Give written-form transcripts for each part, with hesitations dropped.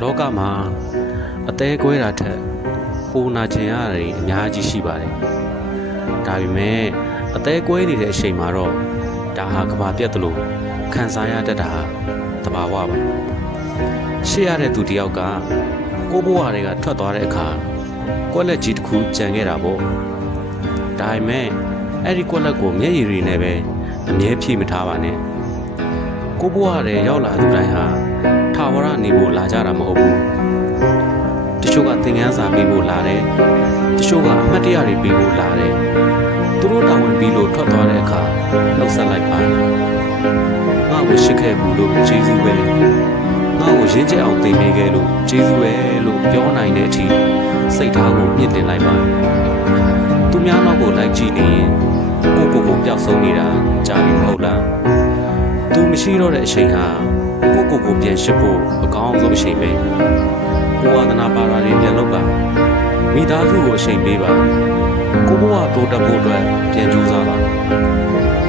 လောကမှာအသေးကွဲတာထက်ပိုနာကျင်ရတယ်အများကြီးရှိပါတယ်ဒါပေမဲ့အသေးကွဲနေတဲ့အချိန်မှာတော့ဒါဟာကဘာပြတ်တယ်လို့ခံစားရတတ်တာသဘာဝပါရှေ့ရတဲ့သူတယောက်ကကိုဘဝတွေကထွက်သွားတဲ့အခါကွက်လက်ကြီးတစ်ခုကြံခဲ့တာပေါ့ဒါပေမဲ့အဲ့ဒီကွက်လက်ကိုမျက်ရည်တွေနဲ့ပဲအမြဲဖြည့်မထားပါနဲ့ကိုဘဝတွေရောက်လာသူတိုင်းဟာထာဝရနေဖို့လာကြတာမဟုတ်ဘူးတချို့ကသင်ခန်းစာပေးဖို့လာတယ်တချို့ကအမှတ်တရတွေပေးဖို့လာတယ်သူတို့တာဝန်ပြီးလို့ထွက်သွားတဲ့အခါနှုတ်ဆက်လိုက်ပါငါ့ကိုရှိခဲ့ဘူးလို့ကျေးဇူးပဲငါ့ကိုရင်းကျက်အောင်သင်ပေးခဲ့လို့ကျေးဇူးပဲလို့ပြောနိုင်တဲ့အထိစိတ်ထားကိုမြင့်တင်လိုက်ပါသူများနောက်ကိုလိုက်ကြည့်နေရင်ကိုပျောက်ဆုံးနေတာကြားပြီမဟုတ်လားသူမရှိတော့တဲ့အချိန်ဟာကိုပြန်ရှစ်ဖို့အကောင်းဆုံးအချိန်ပဲကိုဝါဒနာပါရာတွေပြန်လုပ်ပါမိသားစုကိုအချိန်ပေးပါကိုဘဝတိုးတက်ဖို့အတွက်ပြန်ကြိုးစားပါ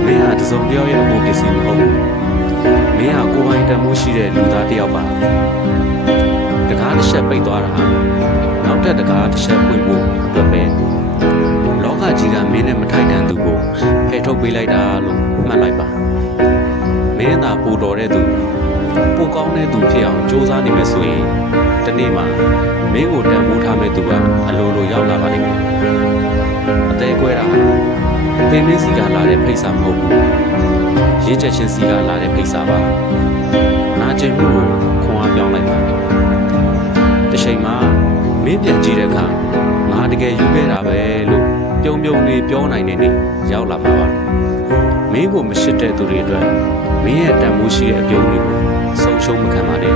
မင်းဟာတစုံတစ်ယောက်ရဲ့အဖို့ပစ္စည်းမဟုတ်ဘူးမင်းဟာကိုယ်ပိုင်တန်ဖိုးရှိတဲ့လူသားတစ်ယောက်ပါတကားတစ်ချက်ပိတ်သွားတာနောက်ထပ်တကားတစ်ချက်ပွင့်ဖို့အတွက်ပဲလောကကြီးကမင်းနဲ့မထိုက်တန်သူကိုဖယ်ထုတ်ပေးလိုက်တာလို့မှတ်လိုက်ပါမင်းသာပူတော်တဲ့သူပိုကောင်းတဲ့သူဖြစ်အောင်ကြိုးစားနေမယ်ဆိုရင်ဒီနေ့မှာမင်းကိုတန်ဖိုးထားမဲ့သူကအလိုလိုရောက်လာပါလိမ့်မယ်အသေးကွဲတာသင်မင်းစီကလာတဲ့ဖိတ်စာမဟုတ်ဘူးရေးချက်ချင်းစီကလာတဲ့ဖိတ်စာပါနာကျင်မှုကိုခွန်အားပြောင်းလိုက်ပါတစ်ချိန်မှာမင်းပြန်ကြည့်တဲ့အခါငါတကယ်ယူခဲ့တာပဲလို့ပြုံလေးပြောနိုင်တဲ့နေ့ရောက်လာမှာပါမင်းကိုမရှစ်တဲ့သူတွေအတွက်မင်းရဲ့တန်ဖိုးရှိတဲ့အပြုံးတွေကိုဆုံးရှုံးမခံပါနဲ့